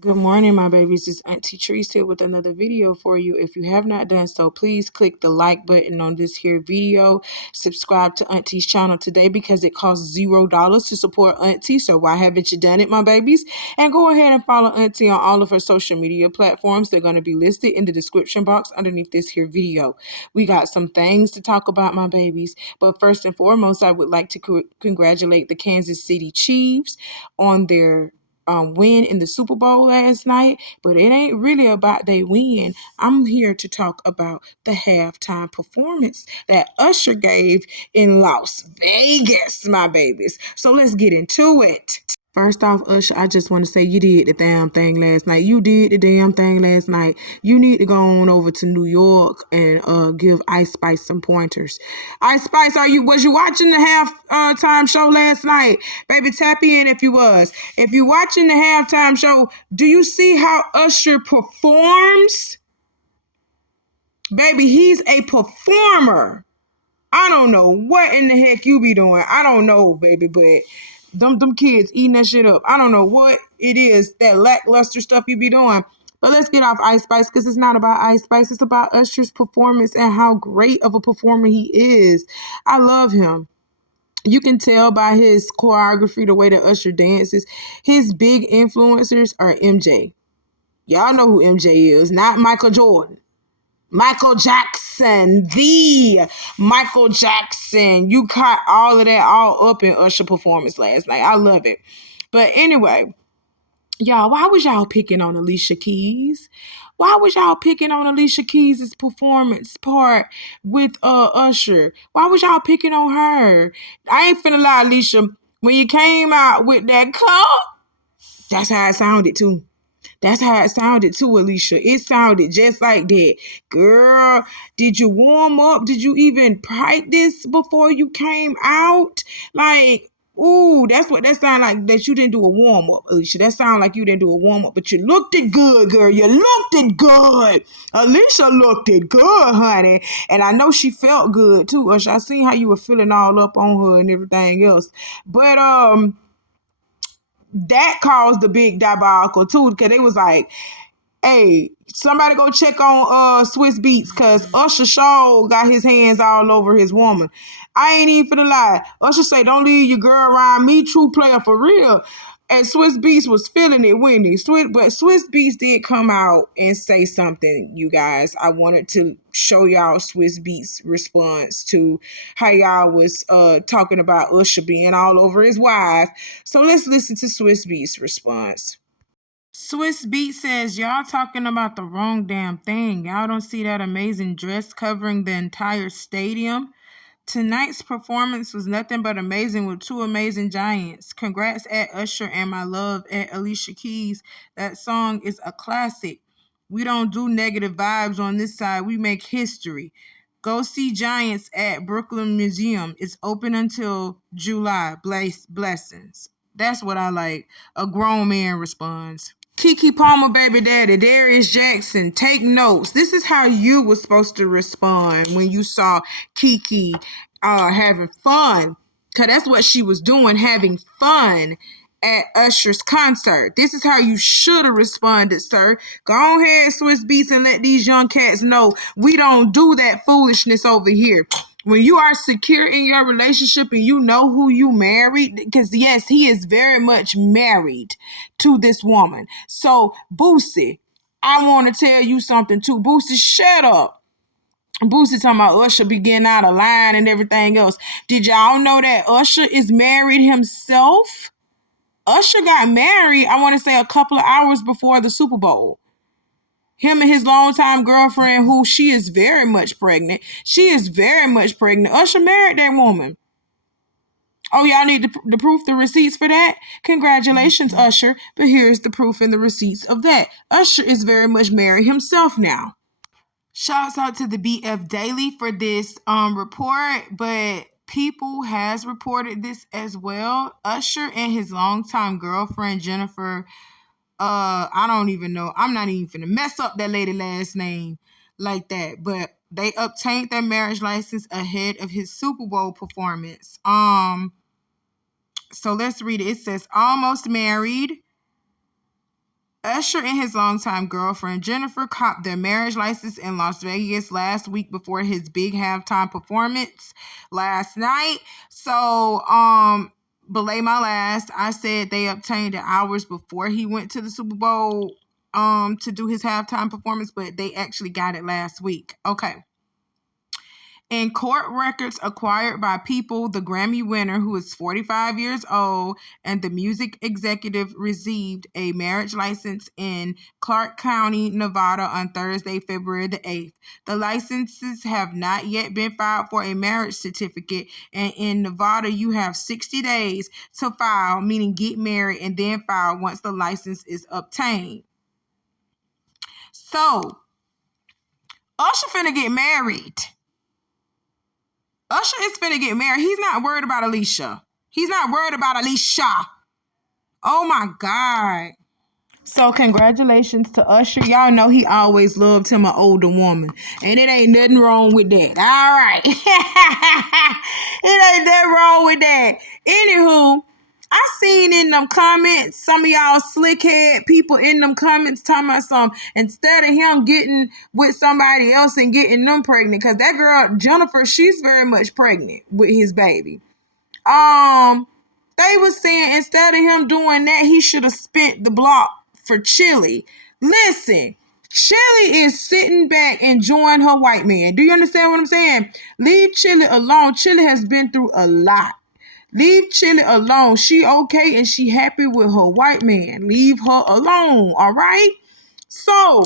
Good morning, my babies. It's Auntie Trice here with another video for you. If you have not done so, please click the like button on this here video. Subscribe to Auntie's channel today because it costs $0 to support Auntie. So why haven't you done it, my babies? And go ahead and follow Auntie on all of her social media platforms. They're going to be listed in the description box underneath this here video. We got some things to talk about, my babies. But first and foremost, I would like to congratulate the Kansas City Chiefs on their win in the Super Bowl last night, but it ain't really about they win. I'm here to talk about the halftime performance that Usher gave in Las Vegas, my babies. So let's get into it. First off, Usher, I just want to say you did the damn thing last night. You did the damn thing last night. You need to go on over to New York and give Ice Spice some pointers. Ice Spice, was you watching the halftime show last night? Baby, tap in if you was. If you watching the halftime show, do you see how Usher performs? Baby, he's a performer. I don't know what in the heck you be doing. I don't know, baby, but them kids eating that shit up. I don't know what it is, that lackluster stuff you be doing. But let's get off Ice Spice because it's not about Ice Spice. It's about Usher's performance and how great of a performer he is. I love him. You can tell by his choreography, the way that Usher dances. His big influencers are MJ. Y'all know who MJ is, not Michael Jordan. Michael Jackson, the Michael Jackson. You caught all of that all up in Usher performance last night. I love it. But anyway, y'all, why was y'all picking on Alicia Keys? Why was y'all picking on Alicia Keys' performance part with Usher? Why was y'all picking on her? I ain't finna lie, Alicia. When you came out with that cup, that's how it sounded too. That's how it sounded too, Alicia. It sounded just like that. Girl, did you warm up? Did you even practice before you came out? Like, ooh, that's what that sound like, that you didn't do a warm-up, Alicia. That sound like you didn't do a warm-up, but you looked it good, girl. You looked it good. Alicia looked it good, honey. And I know she felt good too, Usher. I seen how you were feeling all up on her and everything else. But, that caused the big debacle too, because they was like, hey, somebody go check on Swiss Beats, because Usher Shaw got his hands all over his woman. I ain't even finna lie. Usher say, don't leave your girl around me, true player for real. And Swiss Beats was feeling it, wasn't he? But Swiss Beats did come out and say something, you guys. I wanted to show y'all Swiss Beats' response to how y'all was talking about Usher being all over his wife. So let's listen to Swiss Beats' response. Swiss Beats says, y'all talking about the wrong damn thing. Y'all don't see that amazing dress covering the entire stadium? Tonight's performance was nothing but amazing with two amazing giants. Congrats at Usher and my love at Alicia Keys. That song is a classic. We don't do negative vibes on this side. We make history. Go see Giants at Brooklyn Museum. It's open until July. Blessings. That's what I like. A grown man responds. Keke Palmer, baby daddy, Darius Jackson, take notes. This is how you were supposed to respond when you saw Keke having fun. Because that's what she was doing, having fun at Usher's concert. This is how you should have responded, sir. Go ahead, Swiss Beats, and let these young cats know we don't do that foolishness over here. When you are secure in your relationship and you know who you married, because yes, he is very much married to this woman. So, Boosie, I want to tell you something too. Boosie, shut up. Boosie talking about Usher be getting out of line and everything else. Did y'all know that Usher is married himself? Usher got married, I want to say, a couple of hours before the Super Bowl. Him and his longtime girlfriend, who she is very much pregnant. She is very much pregnant. Usher married that woman. Oh, y'all need the proof, the receipts for that? Congratulations, Usher. But here's the proof and the receipts of that. Usher is very much married himself now. Shouts out to the BF Daily for this report, but People has reported this as well. Usher and his longtime girlfriend, Jennifer, I don't even know. I'm not even finna mess up that lady last name like that. But they obtained their marriage license ahead of his Super Bowl performance. So let's read it. It says, almost married. Usher and his longtime girlfriend Jennifer copped their marriage license in Las Vegas last week before his big halftime performance last night. So, belay my last. I said they obtained it hours before he went to the Super Bowl to do his halftime performance, but they actually got it last week. Okay. In court records acquired by People, the Grammy winner, who is 45 years old, and the music executive received a marriage license in Clark County, Nevada on Thursday, February the 8th. The licenses have not yet been filed for a marriage certificate, and in Nevada, you have 60 days to file, meaning get married and then file once the license is obtained. So, Usher finna get married. Usher is finna get married. He's not worried about Alicia. He's not worried about Alicia. Oh my God. So congratulations to Usher. Y'all know he always loved him an older woman. And it ain't nothing wrong with that. All right. It ain't nothing wrong with that. Anywho, I seen in them comments, some of y'all slickhead people in them comments talking about some, instead of him getting with somebody else and getting them pregnant, because that girl, Jennifer, she's very much pregnant with his baby. They was saying instead of him doing that, he should have spent the block for Chili. Listen, Chili is sitting back enjoying her white man. Do you understand what I'm saying? Leave Chili alone. Chili has been through a lot. Leave Chili alone. She okay and she happy with her white man. Leave her alone, all right? So,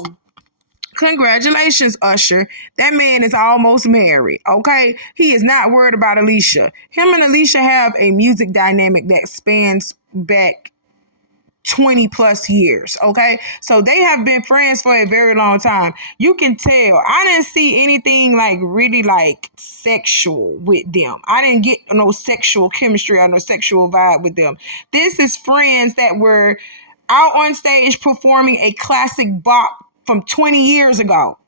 congratulations, Usher. That man is almost married, okay? He is not worried about Alicia. Him and Alicia have a music dynamic that spans back 20 plus years, okay? So they have been friends for a very long time. You can tell. I didn't see anything like really like sexual with them. I didn't get no sexual chemistry or no sexual vibe with them. This is friends that were out on stage performing a classic bop from 20 years ago.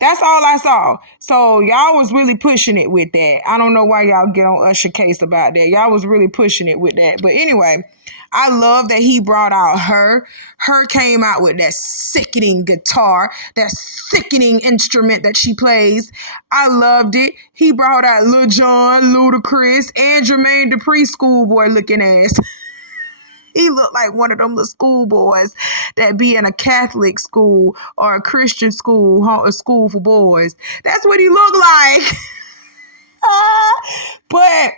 That's all I saw. So y'all was really pushing it with that. I don't know why y'all get on Usher case about that. Y'all was really pushing it with that. But anyway, I love that he brought out her. Her came out with that sickening guitar, that sickening instrument that she plays. I loved it. He brought out Lil Jon, Ludacris, and Jermaine Dupri schoolboy looking ass. He looked like one of them little schoolboys that be in a Catholic school or a Christian school, a school for boys. That's what he looked like. But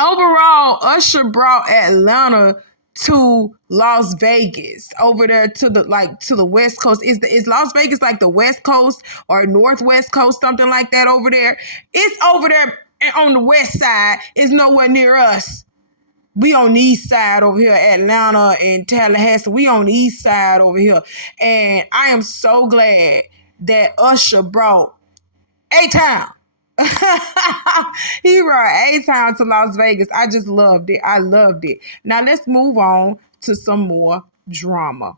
overall, Usher brought Atlanta to Las Vegas, over there to the West Coast. Is Las Vegas like the West Coast or Northwest Coast, something like that over there? It's over there on the west side. It's nowhere near us. We on the east side over here, Atlanta and Tallahassee. We on the east side over here. And I am so glad that Usher brought A-Town. He brought A-Town to Las Vegas. I just loved it. I loved it. Now let's move on to some more drama.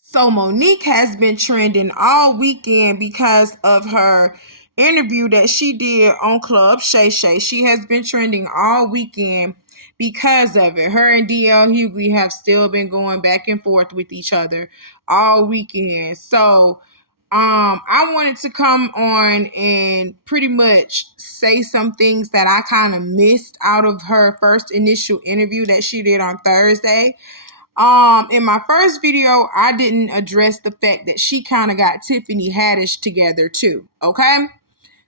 So Monique has been trending all weekend because of her interview that she did on Club Shay Shay. She has been trending all weekend because of it. Her and DL Hughley have still been going back and forth with each other all weekend. So I wanted to come on and pretty much say some things that I kind of missed out of her first initial interview that she did on Thursday. In my first video, I didn't address the fact that she kind of got Tiffany Haddish together too, okay?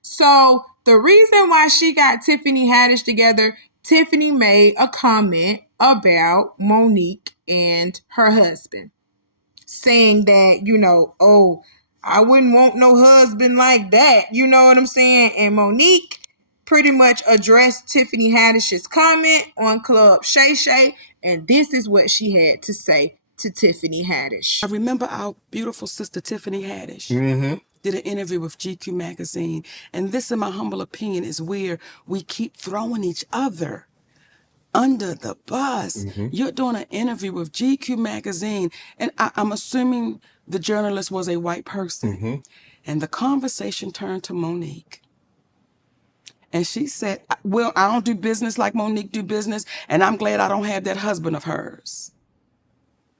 So the reason why she got Tiffany Haddish together, Tiffany made a comment about Monique and her husband, saying that, oh, I wouldn't want no husband like that. You know what I'm saying? And Monique pretty much addressed Tiffany Haddish's comment on Club Shay Shay, and this is what she had to say to Tiffany Haddish. I remember our beautiful sister Tiffany Haddish did an interview with GQ magazine, and this, in my humble opinion, is where we keep throwing each other under the bus. You're doing an interview with GQ magazine, and I'm assuming the journalist was a white person. And the conversation turned to Monique. And she said, well, I don't do business like Monique do business, and I'm glad I don't have that husband of hers.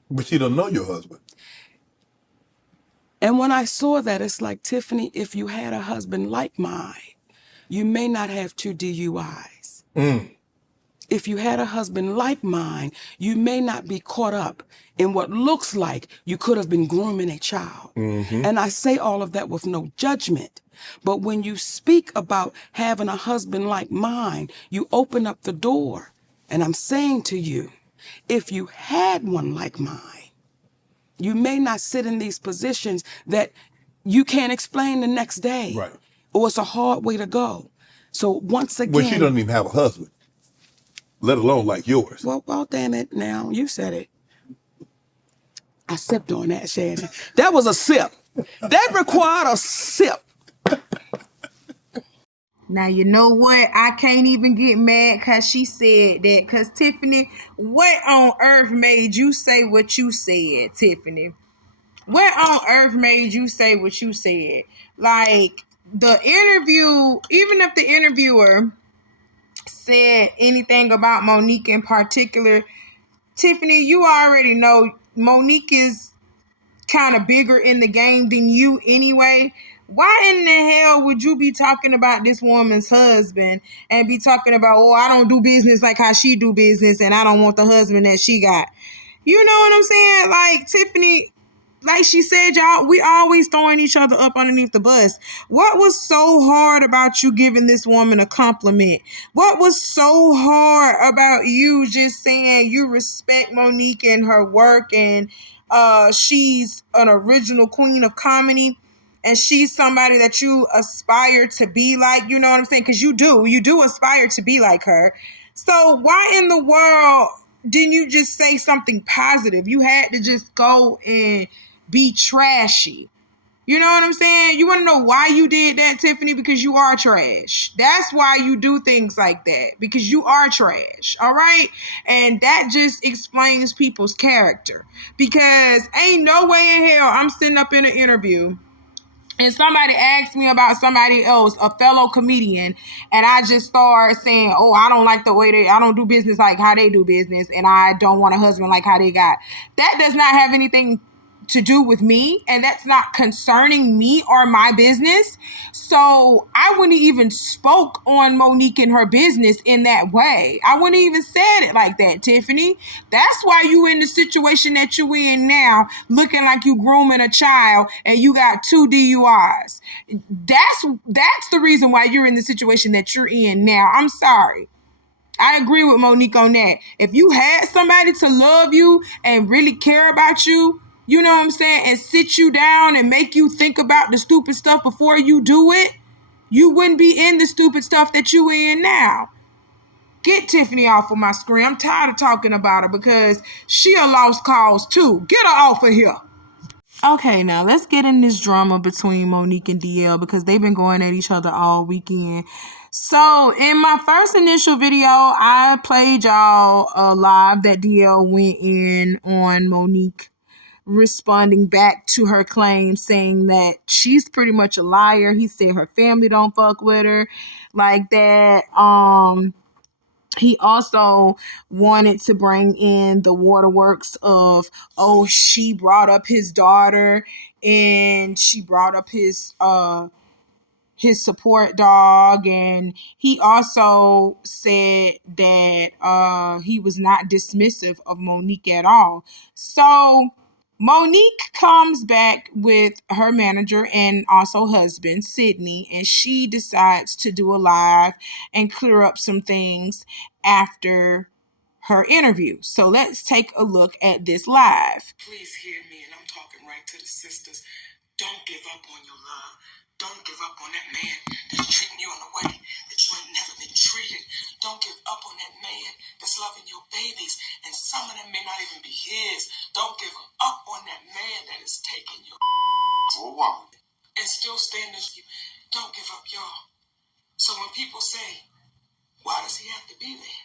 But she don't know your husband. And when I saw that, it's like, Tiffany, if you had a husband like mine, you may not have 2 DUIs. If you had a husband like mine, you may not be caught up in what looks like you could have been grooming a child. And I say all of that with no judgment. But when you speak about having a husband like mine, you open up the door. And I'm saying to you, if you had one like mine, you may not sit in these positions that you can't explain the next day. Right. Or it's a hard way to go. So once again... Well, she doesn't even have a husband, let alone like yours. Well, damn it now. You said it. I sipped on that, Shannon. That was a sip. That required a sip. Now, you know what? I can't even get mad because she said that. Because, Tiffany, what on earth made you say what you said, Tiffany? What on earth made you say what you said? Like, the interview, even if the interviewer said anything about Monique in particular, Tiffany, you already know Monique is kind of bigger in the game than you anyway. Why in the hell would you be talking about this woman's husband and be talking about, oh, I don't do business like how she do business and I don't want the husband that she got? You know what I'm saying? Like, Tiffany, like she said, y'all, we always throwing each other up underneath the bus. What was so hard about you giving this woman a compliment? What was so hard about you just saying you respect Monique and her work and she's an original queen of comedy and she's somebody that you aspire to be like? You know what I'm saying? Because you do aspire to be like her. So why in the world didn't you just say something positive? You had to just go and be trashy. You know what I'm saying? You want to know why you did that, Tiffany? Because you are trash. That's why you do things like that. Because you are trash. All right? And that just explains people's character. Because ain't no way in hell I'm sitting up in an interview and somebody asked me about somebody else, a fellow comedian, and I just start saying, oh, I don't like the way I don't do business like how they do business, and I don't want a husband like how they got. That does not have anything to do with me, and that's not concerning me or my business. So I wouldn't even spoke on Monique and her business in that way. I wouldn't even said it like that, Tiffany. That's why you in the situation that you in now, looking like you grooming a child and you got 2 DUIs. That's the reason why you're in the situation that you're in now. I'm sorry. I agree with Monique on that. If you had somebody to love you and really care about you, you know what I'm saying, and sit you down and make you think about the stupid stuff before you do it, you wouldn't be in the stupid stuff that you in now. Get Tiffany off of my screen. I'm tired of talking about her because she a lost cause too. Get her off of here. Okay, now let's get in this drama between Monique and DL because they've been going at each other all weekend. So in my first initial video, I played y'all a live that DL went in on Monique, responding back to her claim, saying that she's pretty much a liar. He said her family don't fuck with her like that. He also wanted to bring in the waterworks of, oh, she brought up his daughter and she brought up his support dog, and he also said that he was not dismissive of Monique at all. So Monique comes back with her manager and also husband, Sydney, and she decides to do a live and clear up some things after her interview. So let's take a look at this live. Please hear me, and I'm talking right to the sisters. Don't give up on your love. Don't give up on that man that's treating you in a way that you ain't never been treated. Don't give up on that man that's loving your babies, and some of them may not even be his. Don't give up on that man that is taking your and still standing with you. Don't give up, y'all. So when people say, why does he have to be there?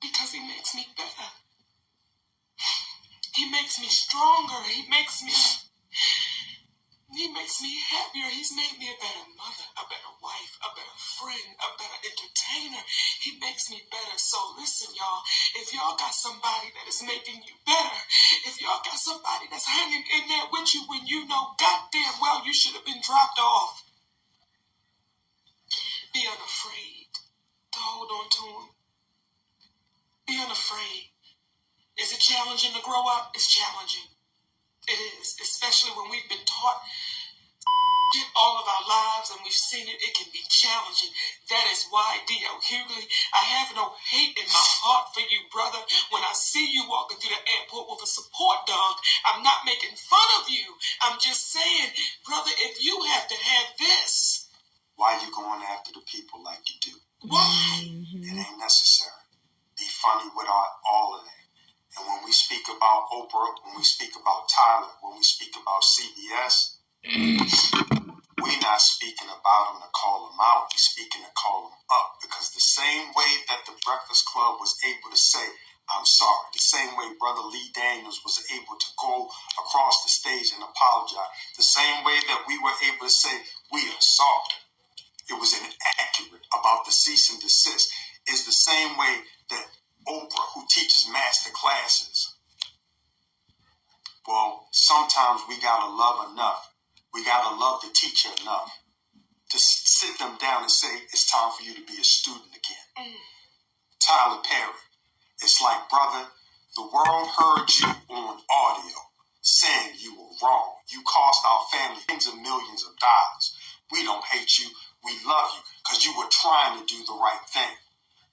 Because he makes me better. He makes me stronger. He makes me happier. He's made me a better mother, a better wife, a better friend, a better entertainer. He makes me better. So listen, y'all, if y'all got somebody that is making you better, if y'all got somebody that's hanging in there with you when you know goddamn well you should have been dropped off, be unafraid to hold on to him. Be unafraid. Is it challenging to grow up? It's challenging. It is, especially when we've been taught shit all of our lives and we've seen it. It can be challenging. That is why, D.L. Hughley, I have no hate in my heart for you, brother. When I see you walking through the airport with a support dog, I'm not making fun of you. I'm just saying, brother, if you have to have this, why you going after the people like you do? Why? It ain't necessary. Be funny with all of that. And when we speak about Oprah, when we speak about Tyler, when we speak about CBS, we're not speaking about them to call them out. We're speaking to call them up. Because the same way that the Breakfast Club was able to say, I'm sorry, the same way Brother Lee Daniels was able to go across the stage and apologize, the same way that we were able to say, we are sorry, it was inaccurate about the cease and desist, is the same way that Oprah, who teaches master classes, well, sometimes we gotta love enough. We gotta love the teacher enough to sit them down and say, it's time for you to be a student again. Tyler Perry, it's like, brother, the world heard you on audio saying you were wrong. You cost our family tens of millions of dollars. We don't hate you. We love you because you were trying to do the right thing.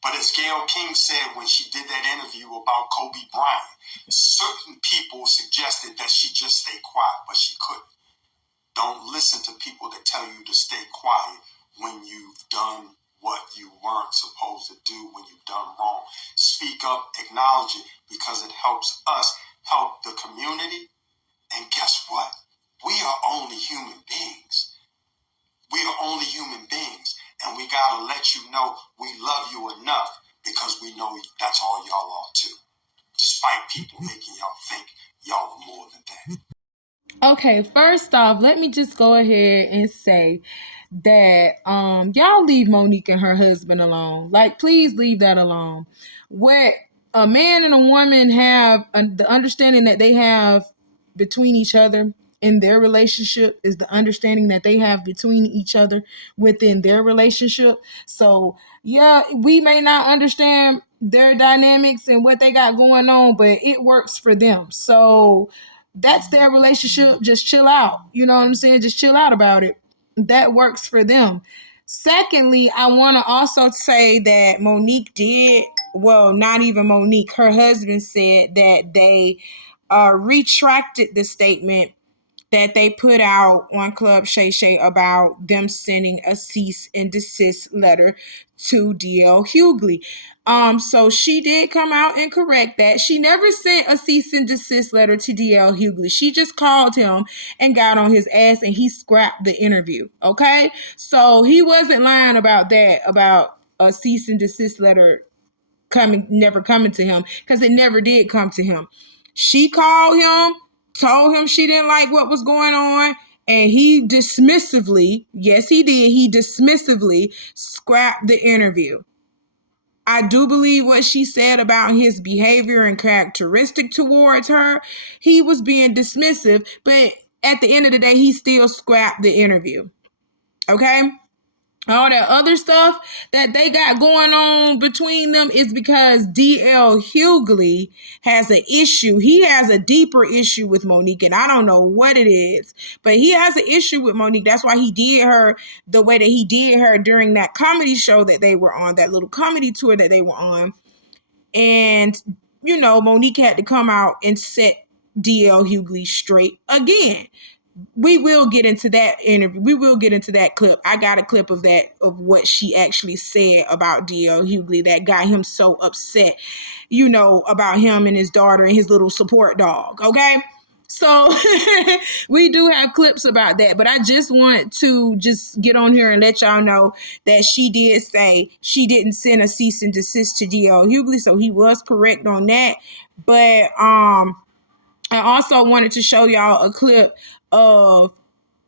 But as Gayle King said when she did that interview about Kobe Bryant, certain people suggested that she just stay quiet, but she couldn't. Don't listen to people that tell you to stay quiet when you've done what you weren't supposed to do, when you've done wrong. Speak up, acknowledge it, because it helps us help the community. And guess what? We are only human beings. We are only human beings. And we got to let you know we love you enough because we know that's all y'all are too. Despite people making y'all think y'all are more than that. Okay, first off, let me just go ahead and say that y'all leave Monique and her husband alone. Like, please leave that alone. What a man and a woman have, the understanding that they have between each other in their relationship is the understanding that they have between each other within their relationship. So yeah, we may not understand their dynamics and what they got going on, but it works for them. So that's their relationship. Just chill out. You know what I'm saying? Just chill out about it. That works for them. Secondly, I want to also say that Monique did, well, not even Monique, her husband said that they retracted the statement that they put out on Club Shay Shay about them sending a cease and desist letter to D.L. Hughley. So she did come out and correct that. She never sent a cease and desist letter to D.L. Hughley. She just called him and got on his ass and he scrapped the interview. Okay? So he wasn't lying about that, about a cease and desist letter never coming to him, because it never did come to him. She called him, told him she didn't like what was going on, and he dismissively, yes he did, he dismissively scrapped the interview. I do believe what she said about his behavior and characteristic towards her. He was being dismissive, but at the end of the day, he still scrapped the interview. Okay? All that other stuff that they got going on between them is because D.L. Hughley has an issue. He has a deeper issue with Monique, and I don't know what it is, but he has an issue with Monique. That's why he did her the way that he did her during that comedy show that they were on, that little comedy tour that they were on. And, you know, Monique had to come out and set D.L. Hughley straight again. We will get into that interview. We will get into that clip. I got a clip of that, of what she actually said about D.L. Hughley that got him so upset, you know, about him and his daughter and his little support dog. Okay. So we do have clips about that, but I just want to just get on here and let y'all know that she did say she didn't send a cease and desist to D.L. Hughley. So he was correct on that. But, I also wanted to show y'all a clip of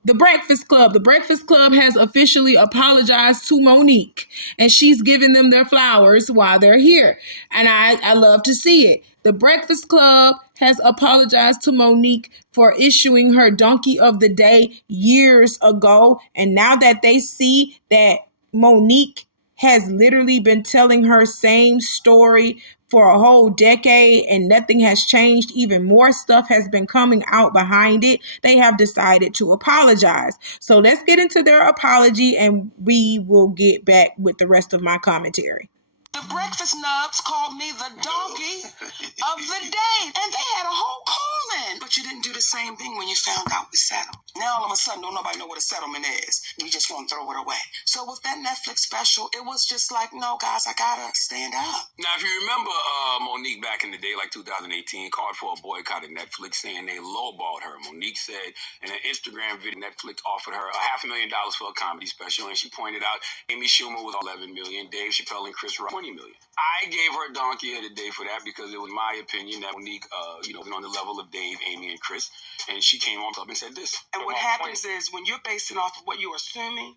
The Breakfast Club. The Breakfast Club has officially apologized to Monique, and she's giving them their flowers while they're here. And I love to see it. The Breakfast Club has apologized to Monique for issuing her Donkey of the Day years ago. And now that they see that Monique has literally been telling her same story for a whole decade and nothing has changed, even more stuff has been coming out behind it, they have decided to apologize. So let's get into their apology and we will get back with the rest of my commentary. The breakfast nubs called me the donkey of the day, and they had a whole call-in. But you didn't do the same thing when you found out we settled. Now all of a sudden, don't nobody know what a settlement is. We just want to throw it away. So with that Netflix special, it was just like, no, guys, I gotta stand up. Now, if you remember Monique back in the day, like 2018, called for a boycott of Netflix, saying they lowballed her. Monique said in an Instagram video, Netflix offered her $500,000 for a comedy special, and she pointed out Amy Schumer was $11 million, Dave Chappelle and Chris Rock $20 million. I gave her Donkey of the Day for that because it was my opinion that Monique, was on the level of Dave, Amy, and Chris, and she came on club and said this. And what happens is when you're basing off of what you're assuming,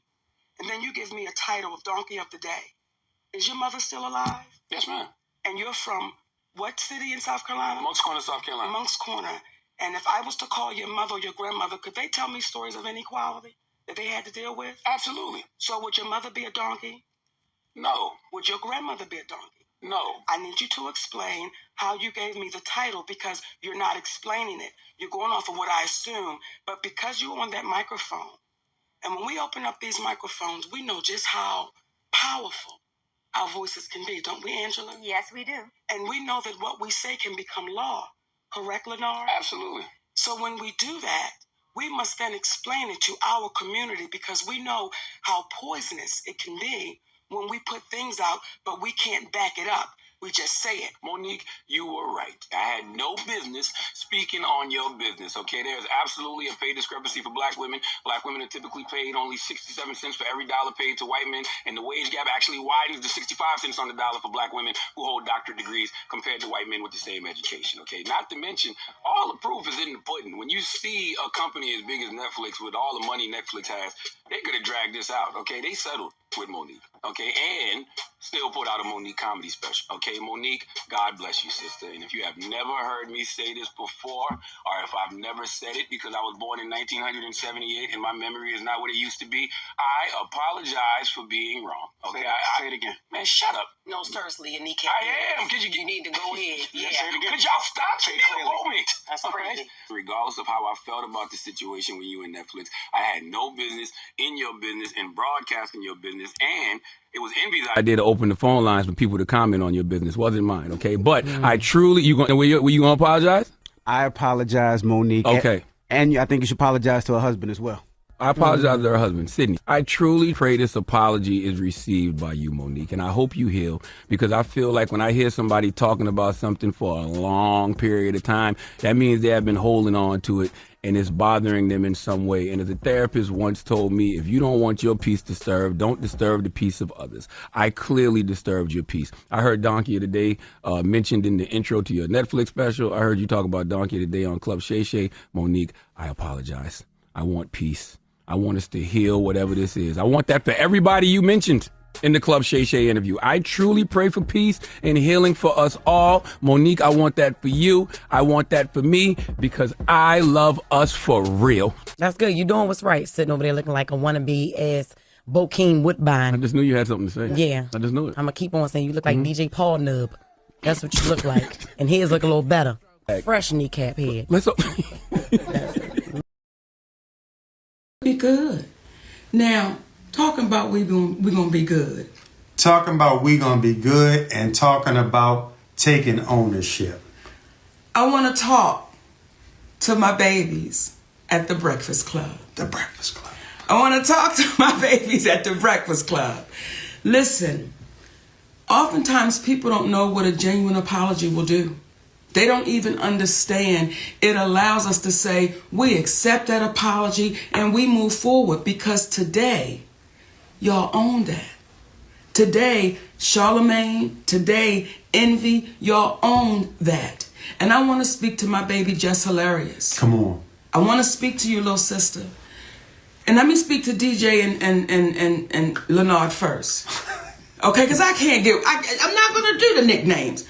and then you give me a title of Donkey of the Day. Is your mother still alive? Yes, ma'am. And you're from what city in South Carolina? Moncks Corner, South Carolina. Moncks Corner. And if I was to call your mother or your grandmother, could they tell me stories of inequality that they had to deal with? Absolutely. So would your mother be a donkey? No. Would your grandmother be a donkey? No. I need you to explain how you gave me the title because you're not explaining it. You're going off of what I assume. But because you're on that microphone, and when we open up these microphones, we know just how powerful our voices can be, don't we, Angela? Yes, we do. And we know that what we say can become law. Correct, Lenore? Absolutely. So when we do that, we must then explain it to our community because we know how poisonous it can be when we put things out, but we can't back it up. We just say it. Monique, you were right. I had no business speaking on your business, okay? There's absolutely a pay discrepancy for black women. Black women are typically paid only 67 cents for every dollar paid to white men, and the wage gap actually widens to 65 cents on the dollar for black women who hold doctorate degrees compared to white men with the same education, okay? Not to mention, all the proof is in the pudding. When you see a company as big as Netflix with all the money Netflix has, they could have dragged this out, okay? They settled with Monique, okay? And still put out a Monique comedy special, okay? Monique, God bless you, sister. And if you have never heard me say this before, or if I've never said it because I was born in 1978 and my memory is not what it used to be, I apologize for being wrong, okay? Say it again. Man, shut up. No, seriously, your kneecap. I am. You need to go ahead. Yeah. Say it again. Could y'all stop? Say it a moment. That's crazy. Regardless of how I felt about the situation when you were in Netflix, I had no business in your business and broadcasting your business, and it was Envy's idea to open the phone lines for people to comment on your business. Wasn't mine, okay? But I truly, were you gonna apologize? I apologize, Monique. Okay. And I think you should apologize to her husband as well. I apologize to her husband, Sydney. I truly pray this apology is received by you, Monique, and I hope you heal, because I feel like when I hear somebody talking about something for a long period of time, that means they have been holding on to it and it's bothering them in some way. And as a therapist once told me, if you don't want your peace disturbed, don't disturb the peace of others. I clearly disturbed your peace. I heard Donkey of the Day mentioned in the intro to your Netflix special. I heard you talk about Donkey of the Day on Club Shay Shay. Monique, I apologize. I want peace. I want us to heal whatever this is. I want that for everybody you mentioned in the Club Shay Shay interview. I truly pray for peace and healing for us all. Monique, I want that for you. I want that for me because I love us for real. That's good. You're doing what's right. Sitting over there looking like a wannabe ass Bokeem Woodbine. I just knew you had something to say. Yeah. I just knew it. I'm going to keep on saying you look like DJ Paul Nub. That's what you look like. And his look a little better. Fresh kneecap head. Let's Be good. Now, talking about we're gonna be good. Talking about we gonna be good and talking about taking ownership. I want to talk to my babies at the Breakfast Club. The Breakfast Club. I want to talk to my babies at the Breakfast Club. Listen, oftentimes people don't know what a genuine apology will do. They don't even understand. It allows us to say, we accept that apology and we move forward, because today, y'all own that. Today, Charlemagne, today, Envy, y'all own that. And I want to speak to my baby Jess Hilarious. Come on. I want to speak to you, little sister. And let me speak to DJ and Leonard first. Okay, because I can't I'm not going to do the nicknames.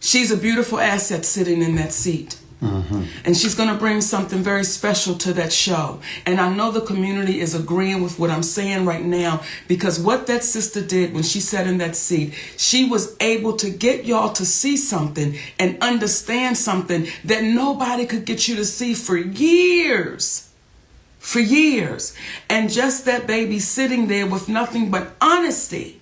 She's a beautiful asset sitting in that seat. Mm-hmm. And she's going to bring something very special to that show. And I know the community is agreeing with what I'm saying right now, because what that sister did when she sat in that seat, she was able to get y'all to see something and understand something that nobody could get you to see for years. For years. And just that baby sitting there with nothing but honesty.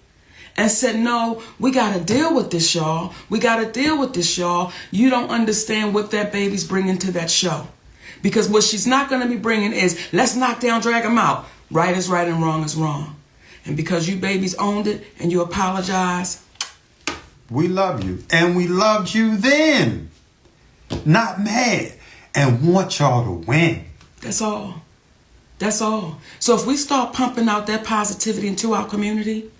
And said, no, we got to deal with this, y'all. We got to deal with this, y'all. You don't understand what that baby's bringing to that show. Because what she's not going to be bringing is, let's knock down, drag them out. Right is right and wrong is wrong. And because you babies owned it and you apologize. We love you. And we loved you then. Not mad. And want y'all to win. That's all. That's all. So if we start pumping out that positivity into our community,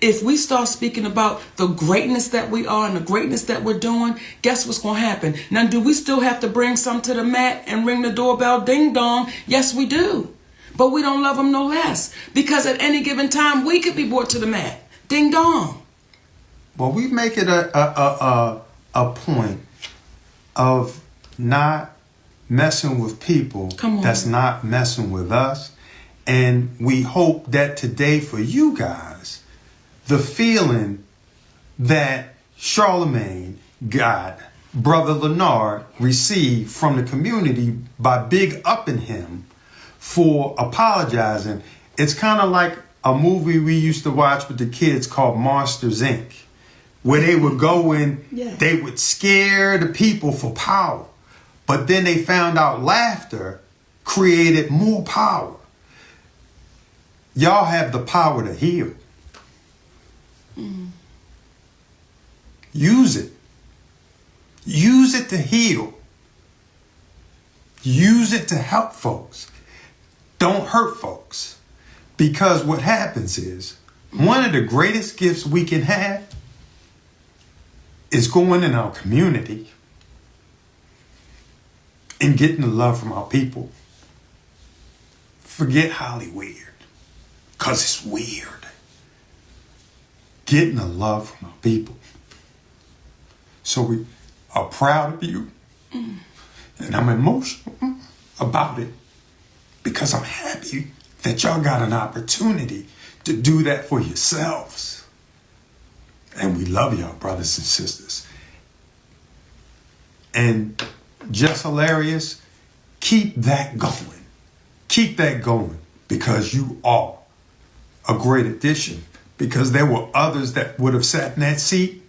if we start speaking about the greatness that we are and the greatness that we're doing, guess what's going to happen? Now, do we still have to bring some to the mat and ring the doorbell ding dong? Yes, we do. But we don't love them no less, because at any given time, we could be brought to the mat. Ding dong. Well, we make it a point of not messing with people that's not messing with us. And we hope that today for you guys, the feeling that Charlemagne got, Brother Leonard received from the community by big upping him for apologizing. It's kind of like a movie we used to watch with the kids called Monsters, Inc., where they would go in, they would scare the people for power. But then they found out laughter created more power. Y'all have the power to heal. Use it. Use it to heal. Use it to help folks. Don't hurt folks. Because what happens is, one of the greatest gifts we can have is going in our community and getting the love from our people. Forget Hollywood, because it's weird. Getting the love from our people. So we are proud of you. And I'm emotional about it, because I'm happy that y'all got an opportunity to do that for yourselves. And we love y'all, brothers and sisters. And just hilarious, keep that going. Keep that going, because you are a great addition. Because there were others that would have sat in that seat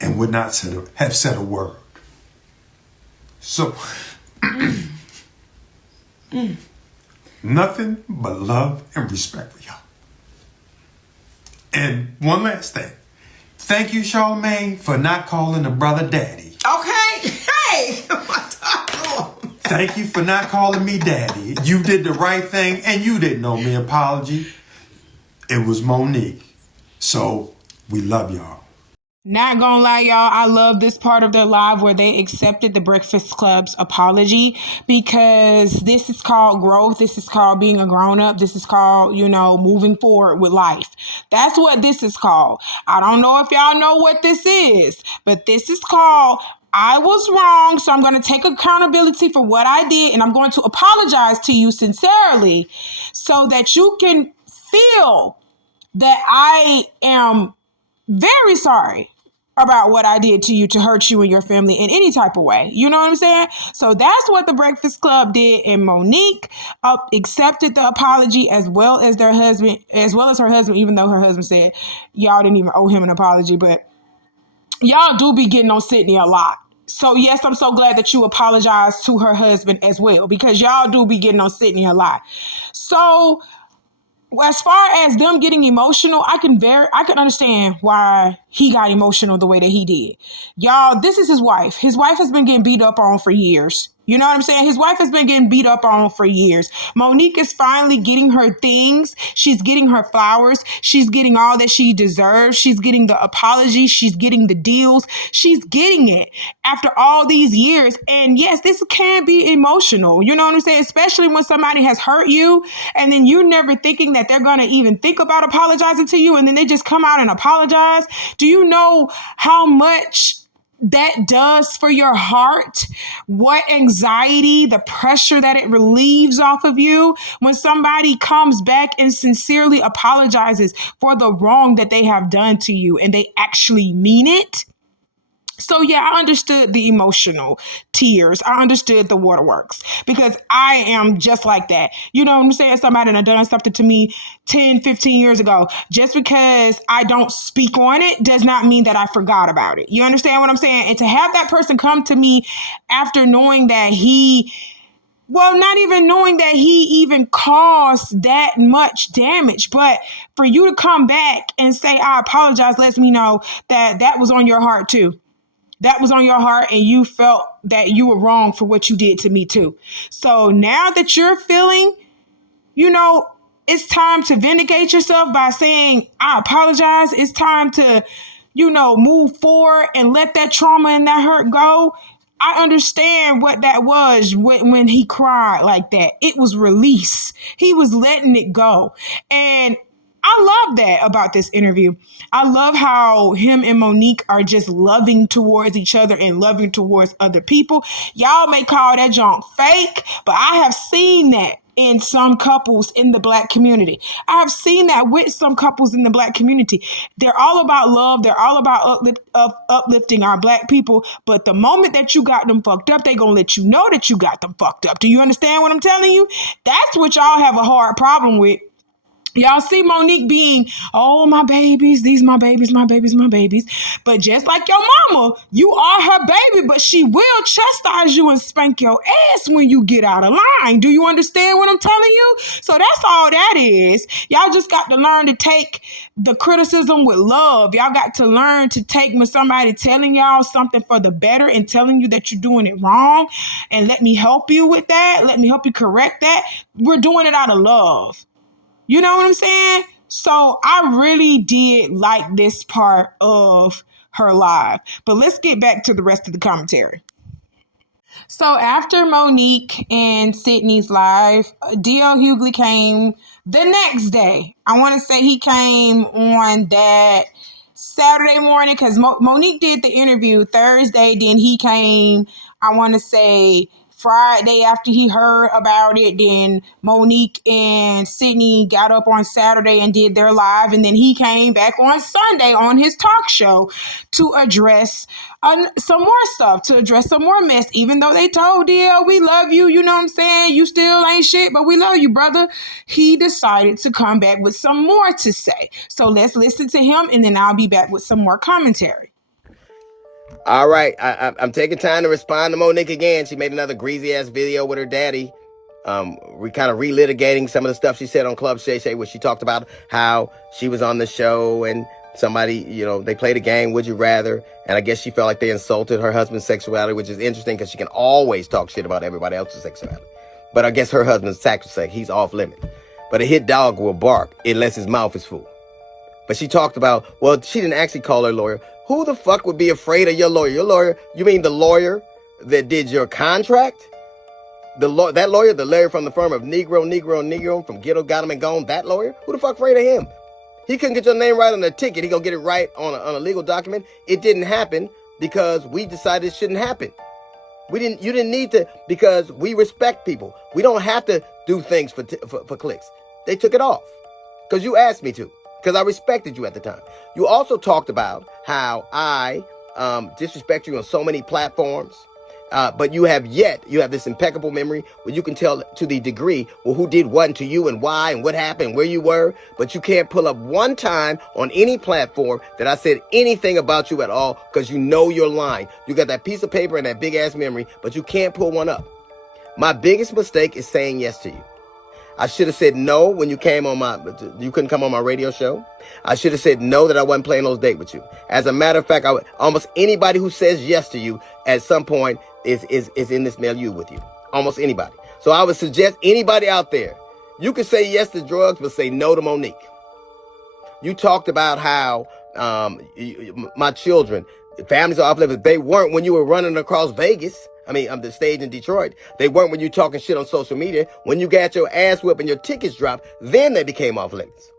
and would not have said a word. So, nothing but love and respect for y'all. And one last thing. Thank you, Charlemagne, for not calling the brother daddy. Okay. Hey. Thank you for not calling me daddy. You did the right thing, and you didn't owe me an apology. It was Monique. So, we love y'all. Not gonna lie, y'all, I love this part of their live where they accepted the Breakfast Club's apology, because this is called growth. This is called being a grown-up. This is called, moving forward with life. That's what this is called. I don't know if y'all know what this is, but this is called, I was wrong, so I'm going to take accountability for what I did, and I'm going to apologize to you sincerely so that you can feel that I am very sorry about what I did to you to hurt you and your family in any type of way. You know what I'm saying? So that's what the Breakfast Club did, and Monique accepted the apology as well as her husband, even though her husband said y'all didn't even owe him an apology, but y'all do be getting on Sydney a lot. So yes, I'm so glad that you apologized to her husband as well, because y'all do be getting on Sydney a lot. So as far as them getting emotional, I can understand why he got emotional the way that he did. Y'all, this is his wife. His wife has been getting beat up on for years. You know what I'm saying? His wife has been getting beat up on for years. Monique is finally getting her things. She's getting her flowers. She's getting all that she deserves. She's getting the apology. She's getting the deals. She's getting it after all these years. And yes, this can be emotional. You know what I'm saying? Especially when somebody has hurt you and then you're never thinking that they're going to even think about apologizing to you. And then they just come out and apologize. Do you know how much that does for your heart? What anxiety, the pressure that it relieves off of you when somebody comes back and sincerely apologizes for the wrong that they have done to you and they actually mean it. So yeah, I understood the emotional tears. I understood the waterworks because I am just like that. You know what I'm saying? Somebody done done something to me 10, 15 years ago. Just because I don't speak on it does not mean that I forgot about it. You understand what I'm saying? And to have that person come to me after knowing that not even knowing that he even caused that much damage, but for you to come back and say, I apologize, lets me know that that was on your heart too. That was on your heart and you felt that you were wrong for what you did to me too. So now that you're feeling, it's time to vindicate yourself by saying, I apologize. It's time to, move forward and let that trauma and that hurt go. I understand what that was when he cried like that. It was release. He was letting it go. And I love that about this interview. I love how him and Monique are just loving towards each other and loving towards other people. Y'all may call that junk fake, but I have seen that in some couples in the Black community. I have seen that with some couples in the Black community. They're all about love. They're all about uplifting our Black people. But the moment that you got them fucked up, they gonna let you know that you got them fucked up. Do you understand what I'm telling you? That's what y'all have a hard problem with. Y'all see Monique being, oh, my babies, these my babies, my babies, my babies. But just like your mama, you are her baby, but she will chastise you and spank your ass when you get out of line. Do you understand what I'm telling you? So that's all that is. Y'all just got to learn to take the criticism with love. Y'all got to learn to take when somebody telling y'all something for the better and telling you that you're doing it wrong. And let me help you with that. Let me help you correct that. We're doing it out of love. You know what I'm saying? So I really did like this part of her live. But let's get back to the rest of the commentary. So after Monique and Sydney's live, D.L. Hughley came the next day. I want to say he came on that Saturday morning because Monique did the interview Thursday. Then he came, I want to say, Friday after he heard about it. Then Monique and Sydney got up on Saturday and did their live. And then he came back on Sunday on his talk show to address some more stuff, to address some more mess. Even though they told DL, we love you, you know what I'm saying? You still ain't shit, but we love you, brother. He decided to come back with some more to say. So let's listen to him and then I'll be back with some more commentary. All right, I'm taking time to respond to Monique again. She made another greasy-ass video with her daddy. We kind of relitigating some of the stuff she said on Club Shay Shay, where she talked about how she was on the show and somebody, they played a game, Would You Rather? And I guess she felt like they insulted her husband's sexuality, which is interesting because she can always talk shit about everybody else's sexuality. But I guess her husband's sacrosanct. He's off limit. But a hit dog will bark unless his mouth is full. But she talked about, well, she didn't actually call her lawyer. Who the fuck would be afraid of your lawyer? Your lawyer, you mean the lawyer that did your contract? The lawyer from the firm of Negro from Ghetto, Got Him and Gone, that lawyer? Who the fuck afraid of him? He couldn't get your name right on the ticket. He gonna get it right on a legal document. It didn't happen because we decided it shouldn't happen. You didn't need to, because we respect people. We don't have to do things for clicks. They took it off because you asked me to. Because I respected you at the time. You also talked about how I disrespect you on so many platforms. But you have this impeccable memory where you can tell to the degree, well, who did what to you and why and what happened, where you were. But you can't pull up one time on any platform that I said anything about you at all because you know you're lying. You got that piece of paper and that big ass memory, but you can't pull one up. My biggest mistake is saying yes to you. I should have said no when you couldn't come on my radio show. I should have said no that I wasn't playing those dates with you. As a matter of fact, almost anybody who says yes to you at some point is in this milieu with you. Almost anybody. So I would suggest anybody out there, you can say yes to drugs, but say no to Monique. You talked about how my children, families are uplifted. They weren't when you were running across Vegas. I mean, the stage in Detroit. They weren't when you talking shit on social media. When you got your ass whipped and your tickets dropped, then they became off limits.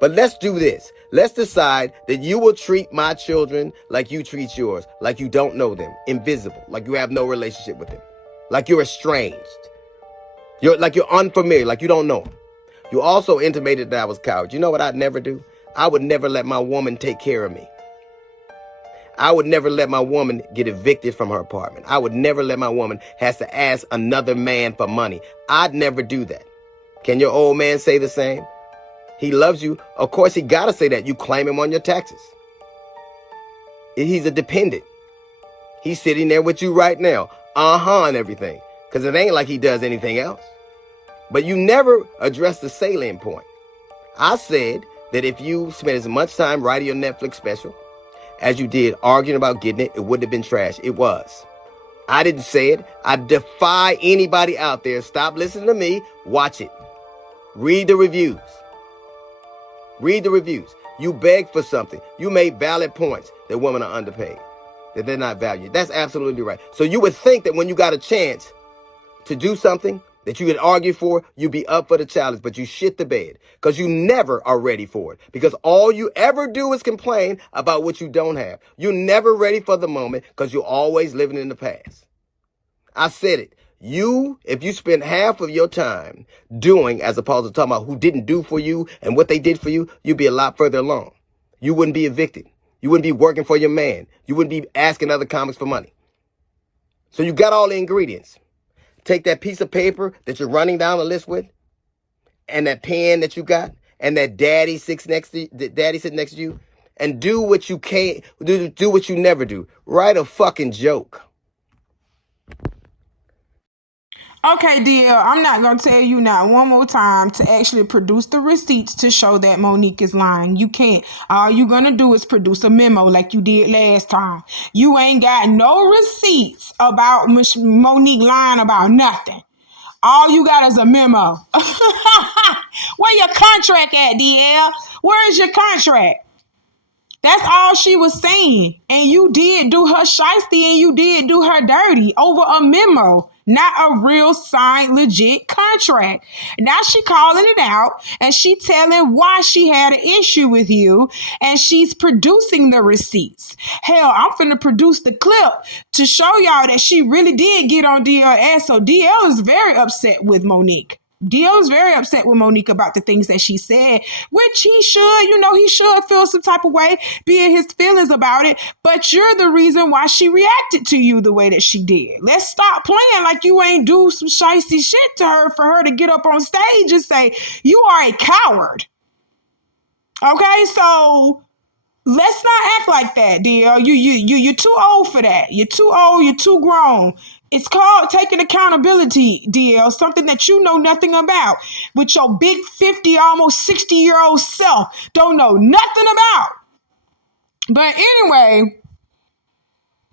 But let's do this. Let's decide that you will treat my children like you treat yours, like you don't know them, invisible, like you have no relationship with them, like you're estranged, like you're unfamiliar, like you don't know them. You also intimated that I was a coward. You know what I'd never do? I would never let my woman take care of me. I would never let my woman get evicted from her apartment. I would never let my woman has to ask another man for money. I'd never do that. Can your old man say the same? He loves you. Of course, he got to say that. You claim him on your taxes. He's a dependent. He's sitting there with you right now. And everything. Because it ain't like he does anything else. But you never address the salient point. I said that if you spent as much time writing your Netflix special as you did arguing about getting it, it wouldn't have been trash. It was. I didn't say it. I defy anybody out there. Stop listening to me. Watch it. Read the reviews. Read the reviews. You begged for something. You made valid points that women are underpaid, that they're not valued. That's absolutely right. So you would think that when you got a chance to do something that you could argue for, you'd be up for the challenge, but you shit the bed because you never are ready for it. Because all you ever do is complain about what you don't have. You're never ready for the moment because you're always living in the past. I said it. If you spend half of your time doing, as opposed to talking about who didn't do for you and what they did for you, you'd be a lot further along. You wouldn't be evicted. You wouldn't be working for your man. You wouldn't be asking other comics for money. So you got all the ingredients. Take that piece of paper that you're running down the list with, and that pen that you got, and that daddy sitting next to you, and do what you can't do what you never do. Write a fucking joke. Okay, DL, I'm not going to tell you now one more time to actually produce the receipts to show that Monique is lying. You can't. All you're going to do is produce a memo like you did last time. You ain't got no receipts about Monique lying about nothing. All you got is a memo. Where your contract at, DL? Where is your contract? That's all she was saying. And you did do her shiesty and you did do her dirty over a memo, not a real signed legit contract. Now she calling it out and she telling why she had an issue with you and she's producing the receipts. Hell, I'm finna produce the clip to show y'all that she really did get on DL ass. So DL is very upset with Monique. DL is very upset with Monique about the things that she said, which he should, he should feel some type of way, be in his feelings about it. But you're the reason why she reacted to you the way that she did. Let's stop playing like you ain't do some shicey shit to her for her to get up on stage and say, you are a coward. Okay, so let's not act like that, DL. You're too old for that. You're too old. You're too grown. It's called taking accountability, DL, something that you know nothing about. With your big 50, almost 60-year-old self, don't know nothing about. But anyway,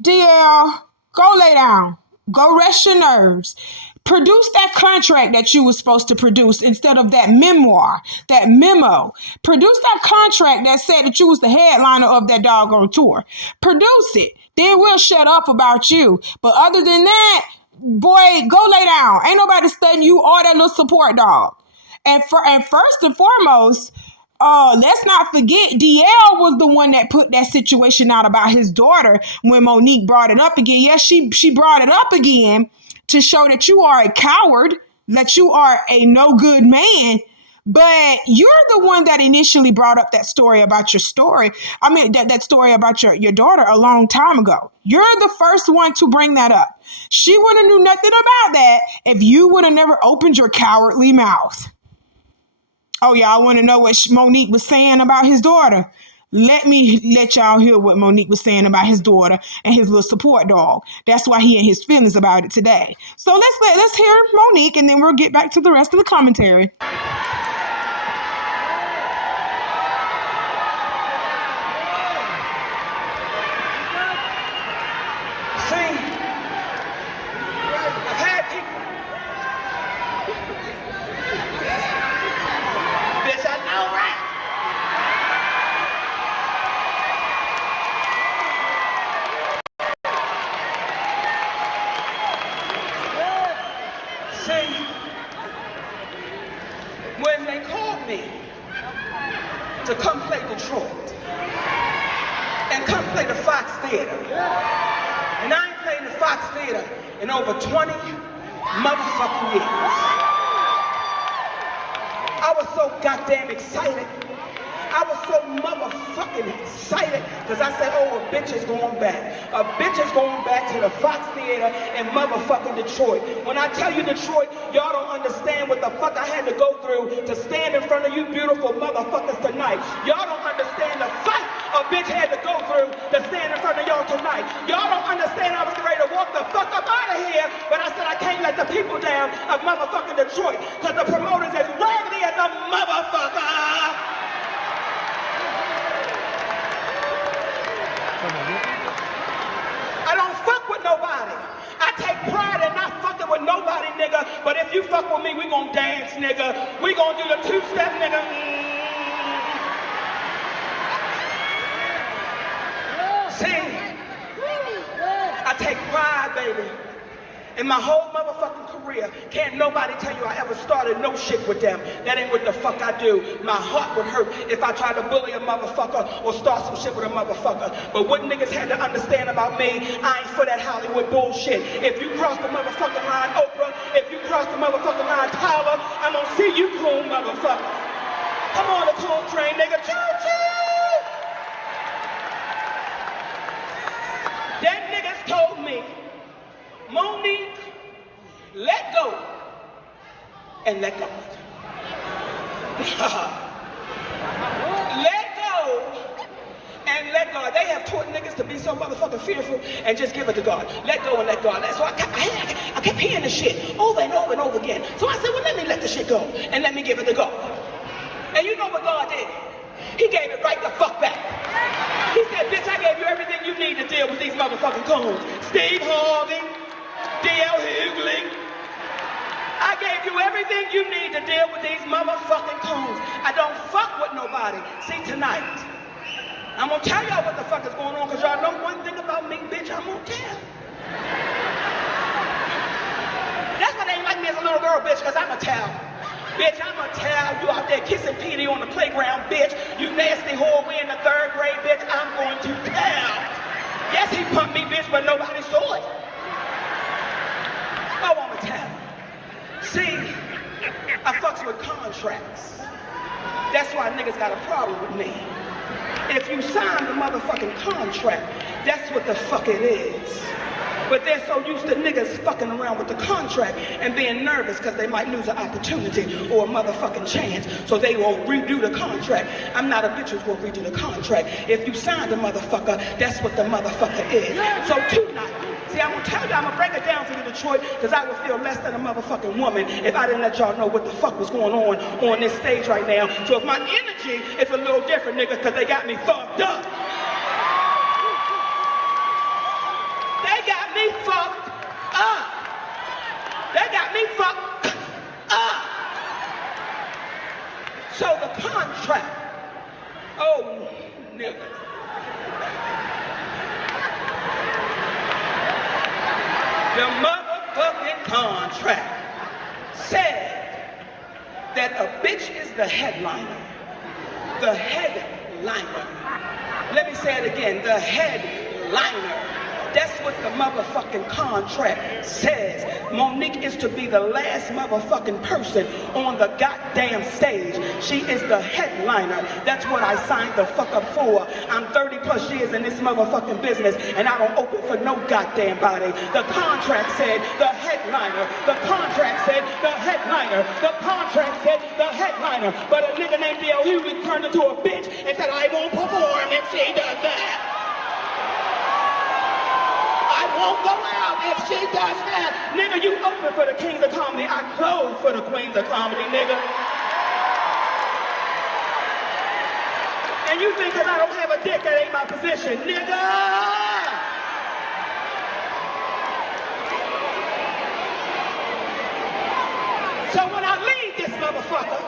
DL, go lay down. Go rest your nerves. Produce that contract that you were supposed to produce instead of that memoir, that memo. Produce that contract that said that you was the headliner of that doggone tour. Produce it. Then we'll shut up about you. But other than that, boy, go lay down. Ain't nobody studying you or that little support dog. And first and foremost, let's not forget DL was the one that put that situation out about his daughter when Monique brought it up again. Yes, she brought it up again to show that you are a coward, that you are a no good man. But you're the one that initially brought up that story about your story. I mean, that story about your daughter a long time ago. You're the first one to bring that up. She wouldn't have knew nothing about that if you would have never opened your cowardly mouth. Oh, y'all want to know what Monique was saying about his daughter? Let me let y'all hear what Monique was saying about his daughter and his little support dog. That's why he in his feelings about it today. So let's hear Monique, and then we'll get back to the rest of the commentary. See, When they called me to come play Detroit and come play the Fox Theater, and I ain't played the Fox Theater in over 20 motherfucking years. I was so goddamn excited. I was so motherfucking excited because I said, oh, a bitch is going back. A bitch is going back to the Fox Theater in motherfucking Detroit. When I tell you Detroit, y'all don't understand what the fuck I had to go through to stand in front of you beautiful motherfuckers tonight. Y'all don't understand the fight a bitch had to go through to stand in front of y'all tonight. Y'all don't understand I was ready to walk the fuck up out of here, but I said I can't let the people down of motherfucking Detroit because the promoters as raggedy as a motherfucker. I don't fuck with nobody. I take pride in not fucking with nobody, nigga. But if you fuck with me, we gon' dance, nigga. We gon' do the two-step, nigga. See, I take pride, baby. In my whole motherfucking career, can't nobody tell you I ever started no shit with them. That ain't what the fuck I do. My heart would hurt if I tried to bully a motherfucker or start some shit with a motherfucker. But what niggas had to understand about me, I ain't for that Hollywood bullshit. If you cross the motherfucking line, Oprah, if you cross the motherfucking line, Tyler, I'm gonna see you cool motherfuckers. Come on the cool train, nigga. Choo-choo! That niggas told me, Monique, let go and let God. Let go and let God. They have taught niggas to be so motherfucking fearful and just give it to God. Let go and let God. So I kept hearing this shit over and over and over again. So I said, well, let me let this shit go and let me give it to God. And you know what God did? He gave it right the fuck back. He said, bitch, I gave you everything you need to deal with these motherfucking coons. Steve Harvey, Hughley. I gave you everything you need to deal with these motherfucking coons. I don't fuck with nobody. See, tonight, I'm gonna tell y'all what the fuck is going on, because y'all know one thing about me, bitch, I'm gonna tell. That's why they ain't like me as a little girl, bitch, because I'm gonna tell. Bitch, I'm gonna tell you out there kissing Petey on the playground, bitch. You nasty whore, we in the 3rd grade, bitch. I'm going to tell. Yes, he pumped me, bitch, but nobody saw it. Oh, I'm gonna tell. See, I fucks with contracts. That's why niggas got a problem with me. If you sign the motherfucking contract, that's what the fuck it is. But they're so used to niggas fucking around with the contract and being nervous because they might lose an opportunity or a motherfucking chance. So they will redo the contract. I'm not a bitch who's gonna redo the contract. If you sign the motherfucker, that's what the motherfucker is. So tonight, see, I'm gonna tell you, I'm gonna break it down for you, Detroit, because I would feel less than a motherfucking woman if I didn't let y'all know what the fuck was going on this stage right now. So if my energy is a little different, nigga, because they got me fucked up. They got me fucked up. They got me fucked up. So the contract, oh, nigga. The motherfucking contract said that a bitch is the headliner. The headliner. Let me say it again, the headliner. That's what the motherfucking contract says. Monique is to be the last motherfucking person on the goddamn stage. She is the headliner. That's what I signed the fuck up for. I'm 30 plus years in this motherfucking business and I don't open for no goddamn body. The contract said the headliner. The contract said the headliner. The contract said the headliner. But a nigga named Hughley turned into a bitch and said I won't perform if she does that. I won't go out if she does that. Nigga, you open for the kings of comedy. I close for the queens of comedy, nigga. And you think that I don't have a dick, that ain't my position, nigga. So when I leave this motherfucker,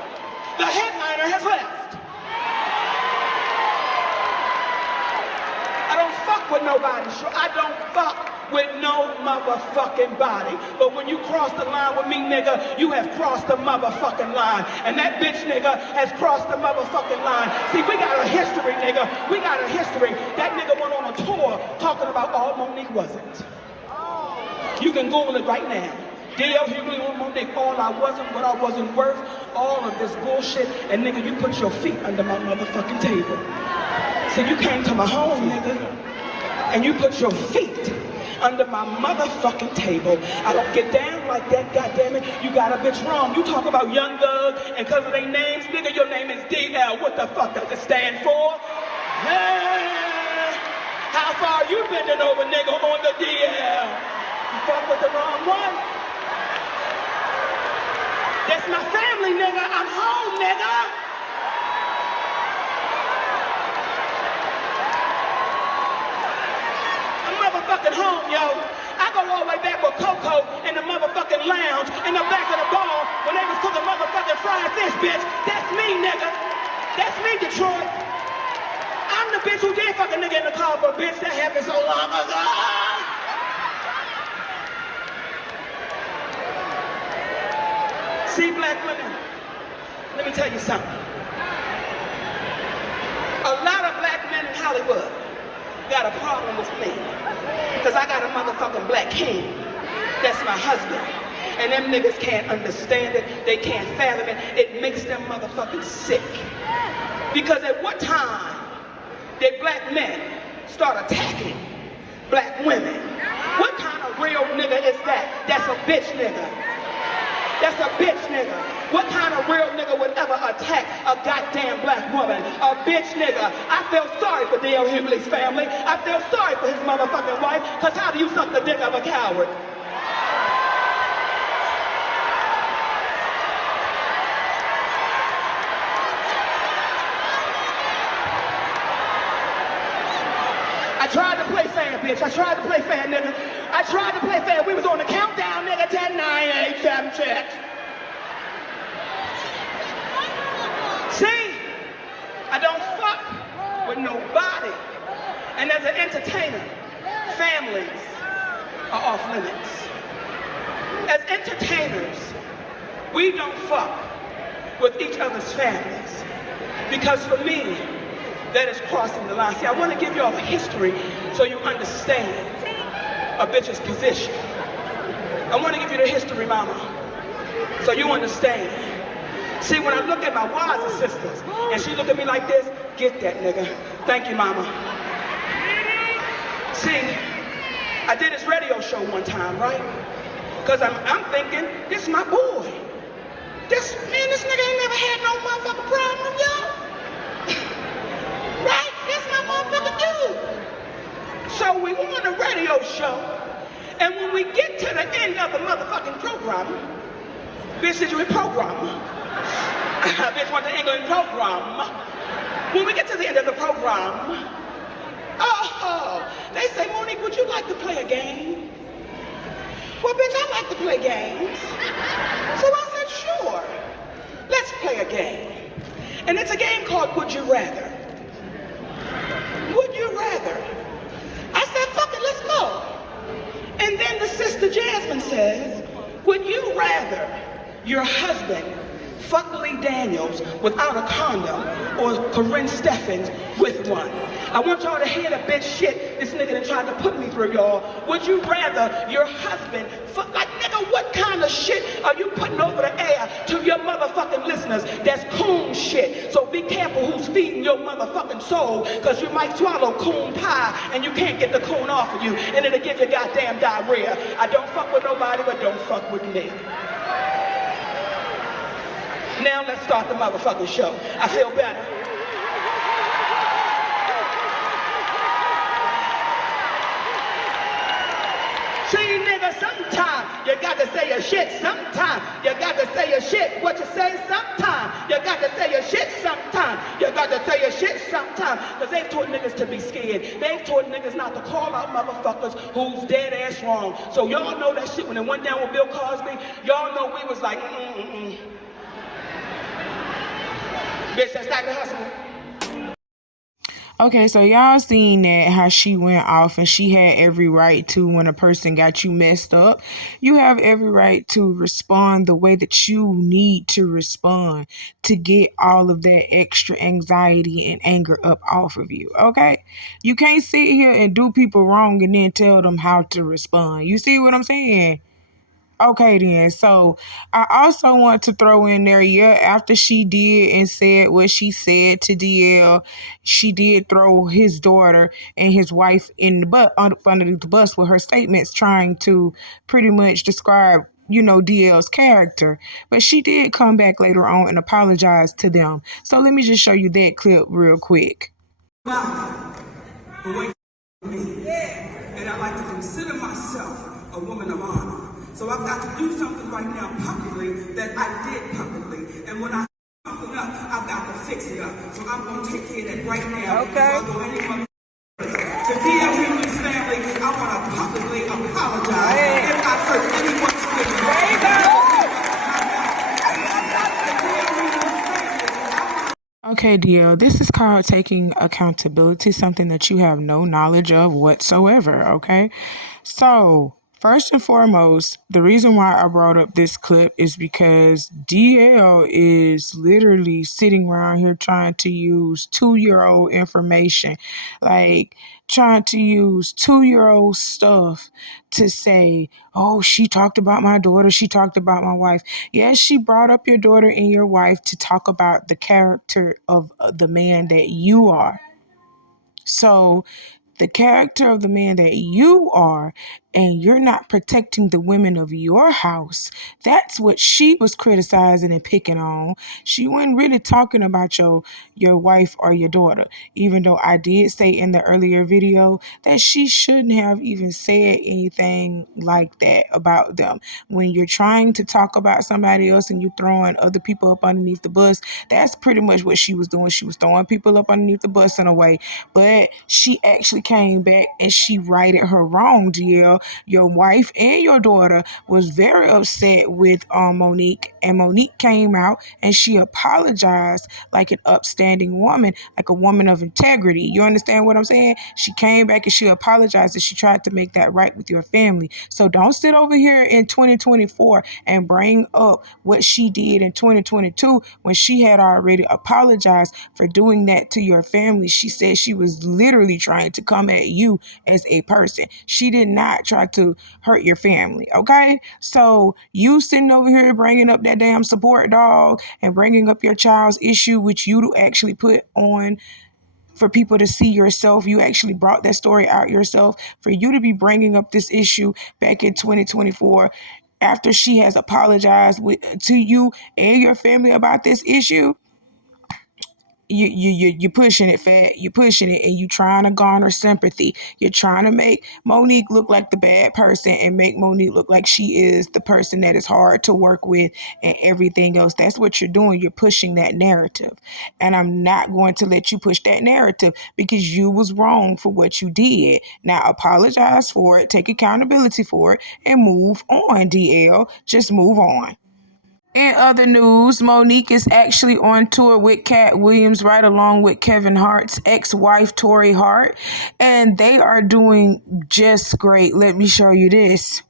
the headliner has left. I don't fuck with nobody. I don't fuck with no motherfucking body. But when you cross the line with me, nigga, you have crossed the motherfucking line. And that bitch, nigga, has crossed the motherfucking line. See, we got a history, nigga. We got a history. That nigga went on a tour talking about all Monique wasn't. You can Google it right now. D.L. Hughley on Monique, all I wasn't, what I wasn't worth, all of this bullshit, and nigga, you put your feet under my motherfucking table. So you came to my home, nigga, and you put your feet under my motherfucking table. I don't get down like that, goddammit. You got a bitch wrong. You talk about Young Thug, and cause of their names, nigga, your name is D.L. What the fuck does it stand for? Hey, how far you bending over, nigga, on the D.L.? You fuck with the wrong one? That's my family, nigga. I'm home, nigga. I'm motherfucking home, yo. I go all the way back with Coco in the motherfucking lounge in the back of the bar when they was cooking motherfucking fried fish, bitch. That's me, nigga. That's me, Detroit. I'm the bitch who did fuck a nigga in the car, but bitch, that happened so long ago. See, black women, let me tell you something. A lot of black men in Hollywood got a problem with me. Because I got a motherfucking black king. That's my husband. And them niggas can't understand it. They can't fathom it. It makes them motherfucking sick. Because at what time did black men start attacking black women? What kind of real nigga is that? That's a bitch nigga. That's a bitch nigga. What kind of real nigga would ever attack a goddamn black woman? A bitch nigga. I feel sorry for D.L. Hughley's family. I feel sorry for his motherfucking wife, because how do you suck the dick of a coward? I tried to play fair, bitch. I tried to play fair, nigga. I tried to play fair. We was on the countdown, nigga. 10, 9, 8, 7, check. See? I don't fuck with nobody. And as an entertainer, families are off limits. As entertainers, we don't fuck with each other's families. Because for me, that is crossing the line. See, I want to give you all a history so you understand a bitch's position. I want to give you the history, mama, so you understand. See, when I look at my wives and sisters, and she look at me like this, get that, nigga. Thank you, mama. See, I did this radio show one time, right? Because I'm thinking, this is my boy. This nigga ain't never had no motherfucking problem, y'all. Right? That's my motherfucking dude. So we on a radio show, and when we get to the end of the motherfucking program, bitch, did you hit program? Bitch went to England program. When we get to the end of the program, they say, Monique, would you like to play a game? Well, bitch, I like to play games. So I said, sure, let's play a game. And it's a game called Would You Rather. Would you rather? I said, fuck it, let's go. And then the sister Jasmine says, would you rather your husband fuck Lee Daniels without a condom or Corinne Steffens with one? I want y'all to hear the bitch shit this nigga done tried to put me through, y'all. Would you rather your husband fuck, like, nigga, what kind of shit are you putting over the air to your motherfucking listeners? That's coon shit. So be careful who's feeding your motherfucking soul, because you might swallow coon pie and you can't get the coon off of you, and it'll give you goddamn diarrhea. I don't fuck with nobody, but don't fuck with me. Now let's start the motherfucking show. I feel better. See, nigga, sometimes you got to say your shit. Sometimes you got to say your shit. What you say? Sometimes you got to say your shit. Sometimes you got to say your shit. Sometimes, because they've taught niggas to be scared. They've taught niggas not to call out motherfuckers who's dead ass wrong. So y'all know that shit when it went down with Bill Cosby. Y'all know we was like, Bitch, that's not the hustle. Okay, so y'all seen that how she went off and she had every right to, when a person got you messed up, you have every right to respond the way that you need to respond to get all of that extra anxiety and anger up off of you, okay? You can't sit here and do people wrong and then tell them how to respond. You see what I'm saying? Okay, then. So I also want to throw in there, after she did and said what she said to DL, she did throw his daughter and his wife in the butt under the bus with her statements, trying to pretty much describe, DL's character. But she did come back later on and apologize to them. So let me just show you that clip real quick. And I like to consider myself a woman of honor. So I've got to do something right now publicly that I did publicly. And when I something up, I've got to fix it up. So I'm going to take care of that right now. Okay. So to Hughley's family, I want to publicly apologize if I hurt anyone's feelings. There you go. Okay, DL, this is called taking accountability, something that you have no knowledge of whatsoever, okay? So, first and foremost, the reason why I brought up this clip is because DL is literally sitting around here trying to use 2-year-old information, like trying to use 2-year-old stuff to say, oh, she talked about my daughter, she talked about my wife. Yes, she brought up your daughter and your wife to talk about the character of the man that you are. So, the character of the man that you are, and you're not protecting the women of your house. That's what she was criticizing and picking on. She wasn't really talking about your wife or your daughter, even though I did say in the earlier video that she shouldn't have even said anything like that about them. When you're trying to talk about somebody else and you're throwing other people up underneath the bus, that's pretty much what she was doing. She was throwing people up underneath the bus in a way, but she actually came back and she righted her wrong, DL. Your wife and your daughter was very upset with Monique, and Monique came out and she apologized like an upstanding woman, like a woman of integrity. You understand what I'm saying? She came back and she apologized and she tried to make that right with your family. So don't sit over here in 2024 and bring up what she did in 2022 when she had already apologized for doing that to your family. She said she was literally trying to come at you as a person. She did not try to hurt your family, okay? So you sitting over here bringing up that damn support dog and bringing up your child's issue, which you actually put on for people to see yourself. You actually brought that story out yourself. For you to be bringing up this issue back in 2024 after she has apologized to you and your family about this issue, you're pushing it, fat. You're pushing it, and you're trying to garner sympathy. You're trying to make Monique look like the bad person and make Monique look like she is the person that is hard to work with and everything else. That's what you're doing. You're pushing that narrative, and I'm not going to let you push that narrative because you was wrong for what you did. Now apologize for it, take accountability for it, and move on, DL. Just move on. In other news, Monique is actually on tour with Cat Williams right along with Kevin Hart's ex-wife, Tori Hart, and they are doing just great. Let me show you this.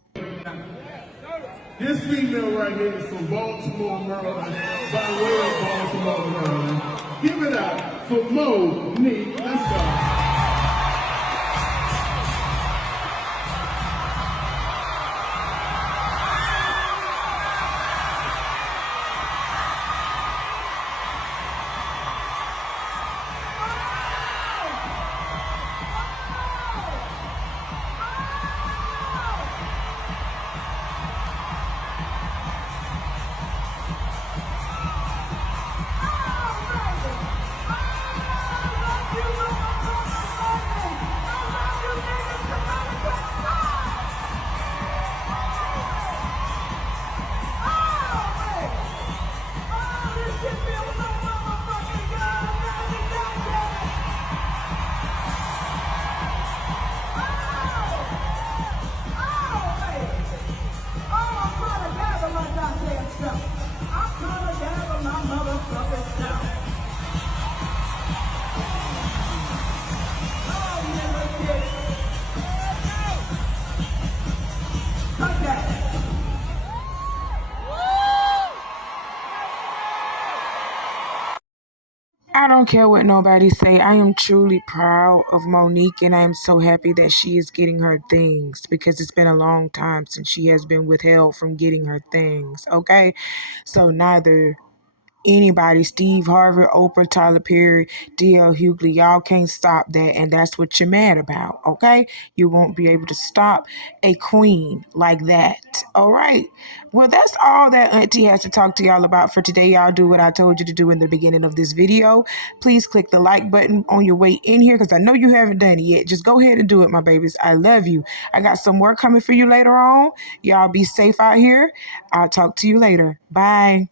This female right here is from Baltimore, Maryland, by way of Baltimore, Maryland. Give it up for Monique. Let's go. I don't care what nobody say. I am truly proud of Monique, and I am so happy that she is getting her things because it's been a long time since she has been withheld from getting her things. Okay, so neither anybody, Steve Harvey, Oprah, Tyler Perry, D.L. Hughley, y'all can't stop that, and that's what you're mad about, okay? You won't be able to stop a queen like that, all right? Well, that's all that Auntie has to talk to y'all about for today. Y'all do what I told you to do in the beginning of this video. Please click the like button on your way in here because I know you haven't done it yet. Just go ahead and do it, my babies. I love you. I got some work coming for you later on. Y'all be safe out here. I'll talk to you later. Bye.